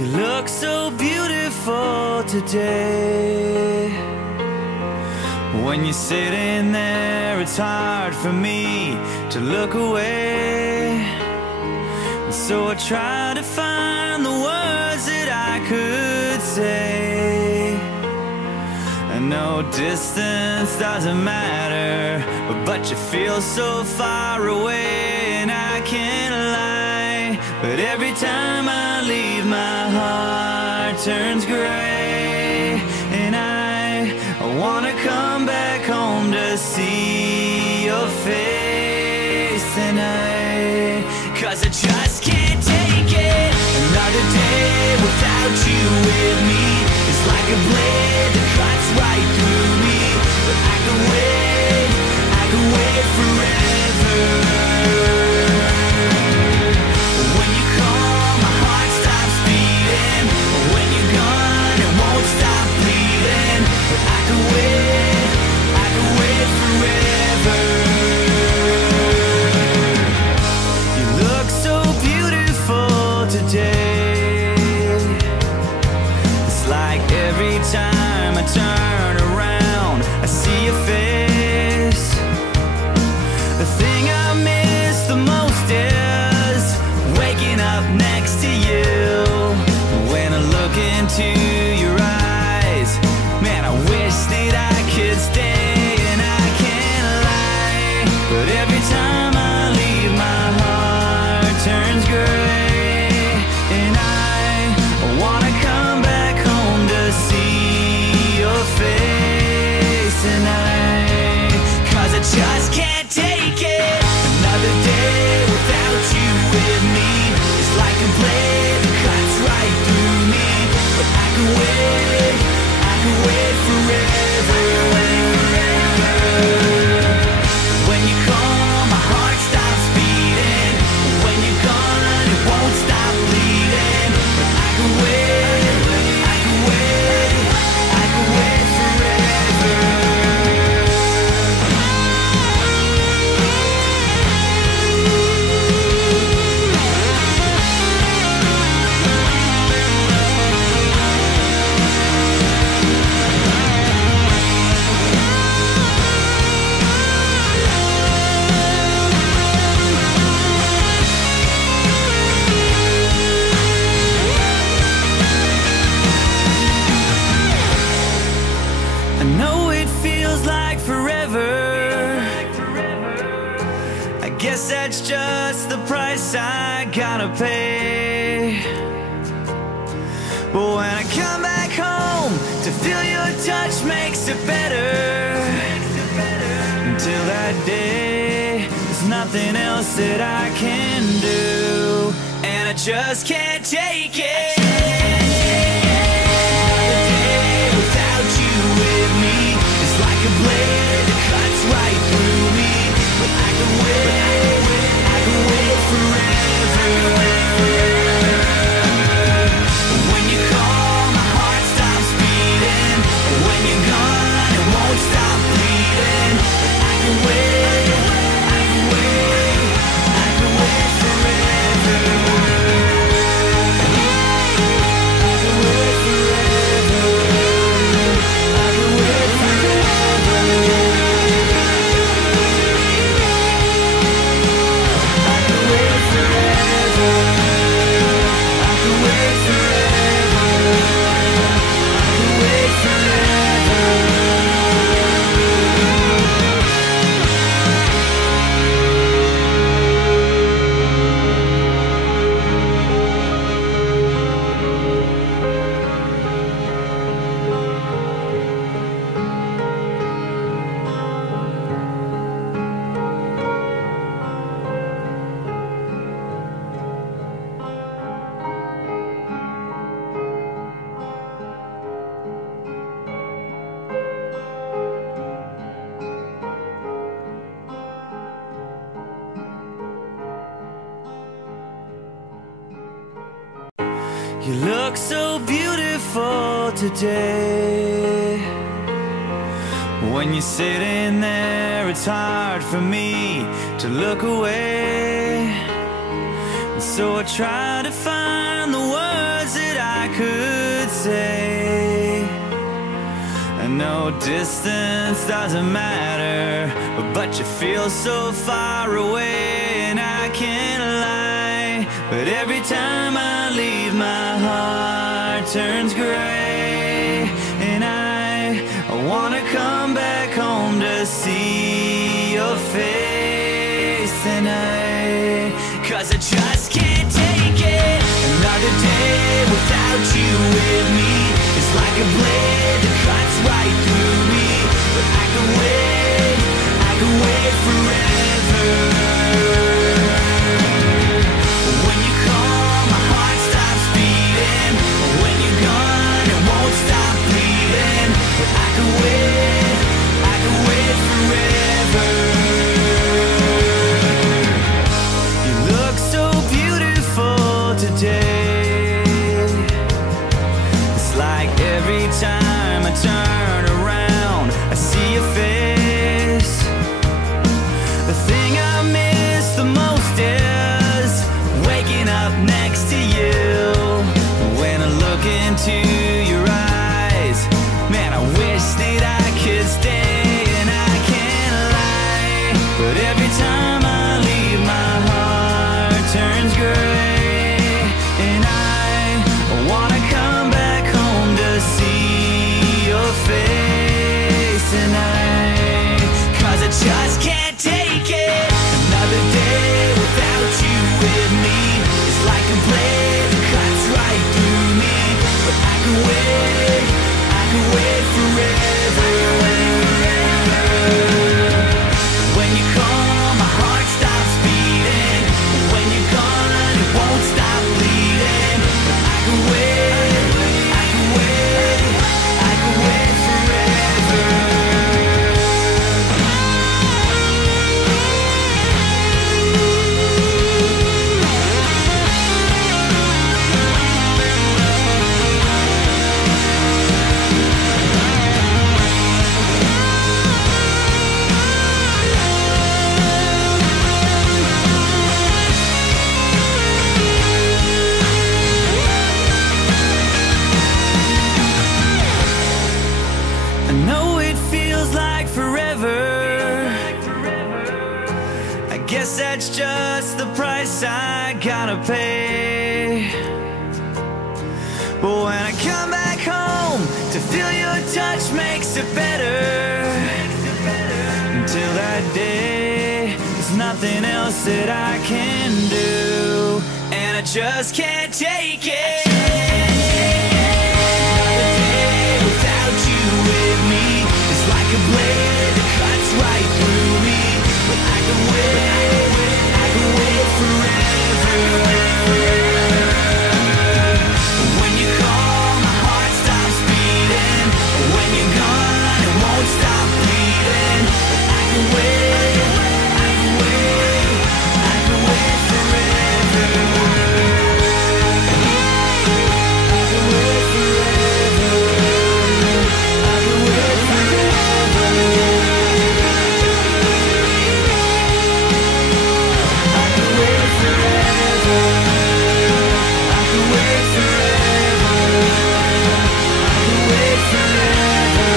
You look so beautiful today. When you're sitting there, it's hard for me to look away. And so I try to find the words that I could say. And no distance doesn't matter, but you feel so far away, and I can't lie. But every time I leave, my heart turns gray, and I wanna come back home to see your face tonight. 'Cause I just can't take it. Another day without you with me is like a blade that cuts right through me. But I could wait forever. When you call, my heart stops beating. When you're gone, it won't stop bleeding. But I could wait forever. You look so beautiful today. It's like every time I turn around, I see your face. The thing I miss the most is waking up next to you. When I look into your eyes, man, I wish that I could stay, and I can't lie. But every time I leave, my heart turns gray, and I wanna come back home to see your face tonight. 'Cause I just can't take it. Another day without you with me is like a blade that cuts right through me. But I could wait forever. When you call, my heart stops beating. When you're gone, it won't stop bleeding. But I could wait forever. I know it feels like forever. I guess that's just the price I gotta pay. But when I come back home, to feel your touch makes it better. Until that day, there's nothing else that I can do, and I just can't take it. Another day without you with me is like a blade that cuts right through me. But I could wait forever. When you call, my heart stops beating. When you're gone, it won't stop bleeding. But I could wait forever. I could wait forever. I could wait forever. I could wait forever. I could wait forever. I could wait forever. You look so beautiful today. When you're sitting there, it's hard for me to look away. And so I try to find the words that I know distance doesn't matter, but you feel so far away, and I can't lie. But every time I leave, my heart turns gray, and I wanna come back home to see your face tonight. 'Cause I just can't take it. Another day without you with me, it's like a blade that cuts right through me. But I could wait forever. When you call, my heart stops beating. When you're gone, it won't stop bleeding. But I could wait forever. You look so beautiful today. It's like every time I turn around, I see your face. The thing I miss the most is waking up next to you. When I look into your eyes, man, I wish that I could stay, and I can't lie. But every time I leave, my heart turns gray, and I wanna come back home to see your face tonight. 'Cause I just can't take it. Another day without you with me, it's like a blade that cuts right through me. But I could wait forever. When you call, my heart stops beating. When you're gone, it won't stop bleeding. But I could wait forever. I know it feels like forever. I guess that's just the price I gotta pay. But when I come back home, to feel your touch makes it better. Until that day, there's nothing else that I can do, and I just can't take it. Another day without you with me, it's like a blade that cuts right through me. But I could wait forever. When you call, my heart stops beating. When you're gone, it won't stop bleeding. But I could wait forever. I could wait forever. I could wait forever. I could wait forever. I could wait forever. I could wait forever.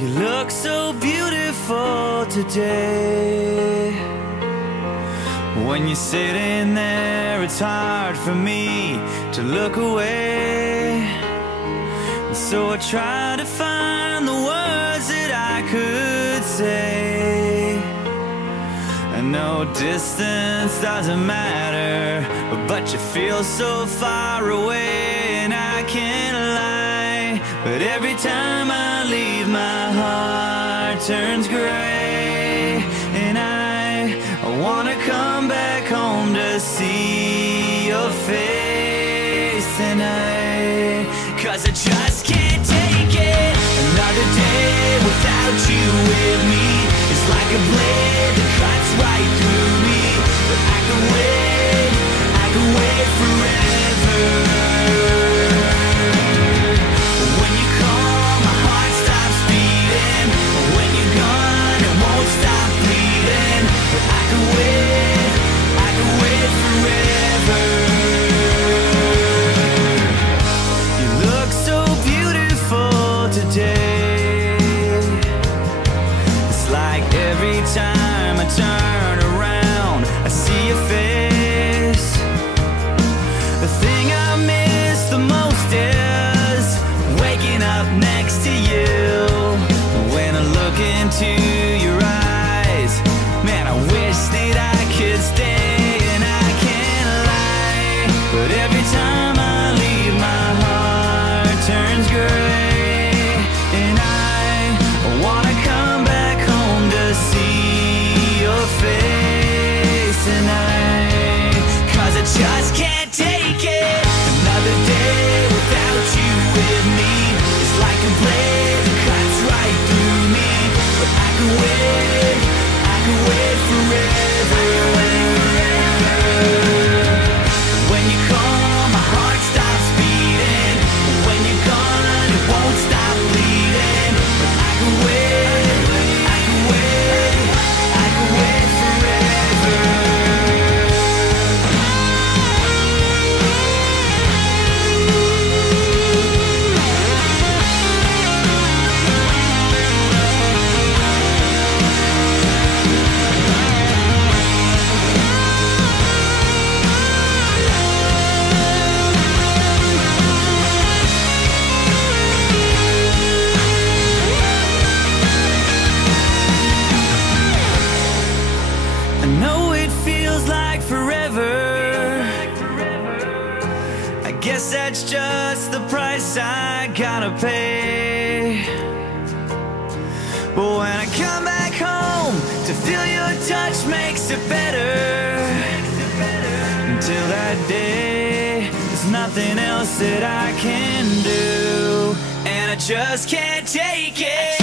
You look so beautiful today. When you're sitting there, it's hard for me to look away. And so I try to find the words that I could say. I know distance doesn't matter, but you feel so far away, and I can't lie. But every time I leave, my heart turns gray. And I wanna come back home to see your face. And cause I just can't take it. Another day without you with me is like a blade that cuts right through me. But I could wait forever. When you call, my heart stops beating. When you're gone, it won't stop bleeding. But I could wait forever. You look so beautiful today. It's like every time I turn around, I see your face. The thing I miss the most is waking up next to you. When I look into your eyes, man, I wish that I could stay. And I can't lie, but every time I leave, my heart turns gray. And I wanna come back home to see your face. And cause I just can't take it. Another day without you with me is like a blade that cuts right through me. But I could wait forever. When you call, my heart stops beating. When you're gone, it won't stop bleeding. But I could wait forever. I know it feels like forever. I guess that's just the price I gotta pay. But when I come back home, to feel your touch makes it better. Until that day, there's nothing else that I can do. And I just can't take it.